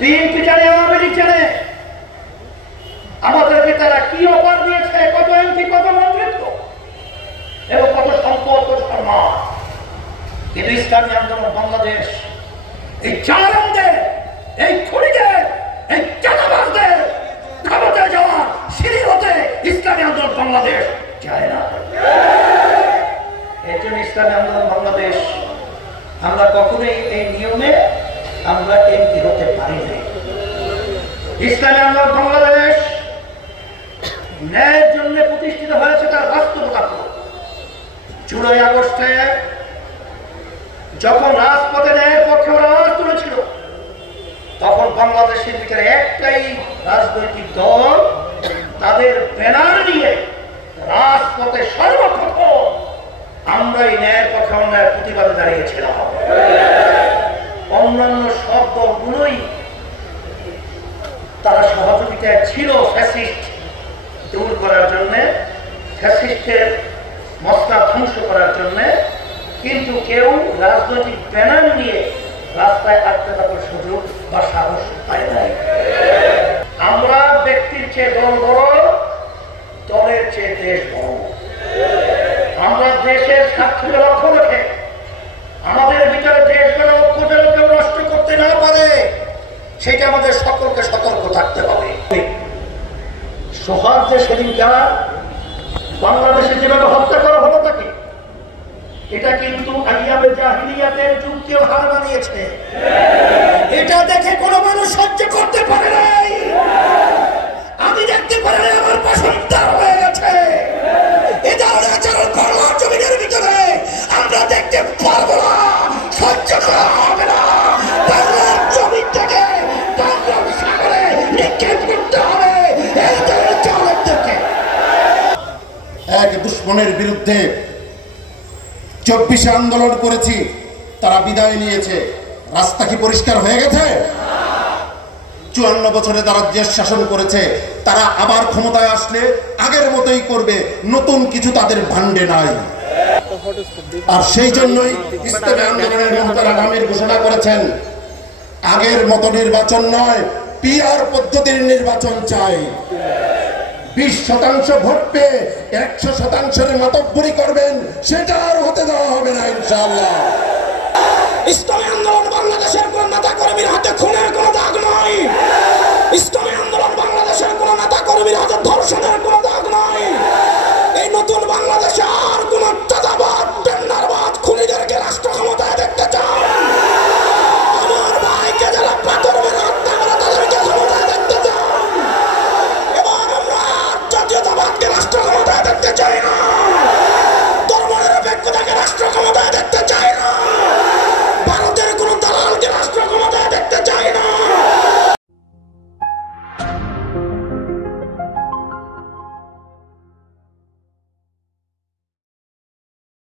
BNP জানে, আওয়ামী লীগ জানে আমাদেরকে তারা কি অফার দিয়েছে, কত এমপি, কত মন্ত্রিত্ব এবং কত সম্পদ, কত সম্মান। কিন্তু ইসলামী আন্দোলন বাংলাদেশ এই জালেমদের, এই খুনিদের, এই চাঁদাবাজদের ক্ষমতা যাওয়ার সিঁড়ি হতে ইসলামী আন্দোলন বাংলাদেশ যায় না। এর জন্য ইসলামী আন্দোলন বাংলাদেশ আমরা কখনোই এই নিয়মে আমরা এমপি হতে পারি না। ইসলামী আন্দোলন বাংলাদেশ ন্যায়ের জন্য প্রতিষ্ঠিত হয়েছে, তার বাস্তবতা। জুলাই আগস্টে যখন রাজপথে ন্যায়ের পক্ষে ওরা আওয়াজ তুলেছিল, তখন বাংলাদেশের ভিতরে একটাই রাজনৈতিক দল তাদের ব্যানার নিয়ে রাজপথে সর্বপ্রথম আমরা এই ন্যায়ের পক্ষে অন্যায়ের প্রতিবাদে দাঁড়িয়েছিলাম। অন্যান্য সব দলগুলোই তারা সহযোগিতায় ছিল ফ্যাসিস্ট দূর করার জন্য, ফ্যাসিস্টের মসলা ধ্বংস করার জন্য, কিন্তু কেউ রাজনৈতিক ব্যানার নিয়ে রাস্তায় আটকে থাকার সুযোগ বা সাহস পায় নাই। আমরা ব্যক্তির চেয়ে দল বড়, দলের চেয়ে দেশ বড়। আমরা দেশের স্বার্থকে লক্ষ্য রেখে আমাদের ভিতরে দেশ গড়ে ঐক্য যেন কেউ নষ্ট করতে না পারে, সেটা আমাদের সকলকে সতর্ক থাকতে হবে। সৌহার্দ্যে সেদিনকার বাংলাদেশে যেভাবে হত্যা করা হলো তাকে, এটা কিন্তু আইয়ামে জাহিলিয়াতের যুগকেও হার মানিয়েছে। এটা দেখে কোনো মানুষ সহ্য করতে পারে নাই। আমি দেখতে পারি না, আমার পছন্দ হয়ে গেছে। এই ধরনের আচরণ বাংলার জমিনের ভিতরে আমরা দেখতে পারবো না, সহ্য করা হবে না। বাংলার জমি থেকে বাংলার সাগরে নিক্ষেপ করতে হবে এই ধরনের চালকদেরকে। এক দুশ্মনের বিরুদ্ধে 24 আন্দোলন করেছি, তারা বিদায় নিয়েছে। রাস্তা কি পরিষ্কার হয়ে গেছে? 54 বছরে তারা দেশ শাসন করেছে, তারা আবার ক্ষমতায় আসলে আগের মতোই করবে, নতুন কিছু তাদের ভান্ডে নাই। আর সেই জন্যই ইসলামী আন্দোলনের মহতারাম আমির ঘোষণা করেছেন, আগের মতো নির্বাচন নয়, পিআর পদ্ধতির নির্বাচন চাই। 20% ভোট পেয়ে 100% মাতব্বরি করবেন, সেটা আর হতে দেওয়া হবে না ইনশাআল্লাহ। ইসলামী আন্দোলন বাংলাদেশের কোন নেতা কর্মীর হাতে খুনের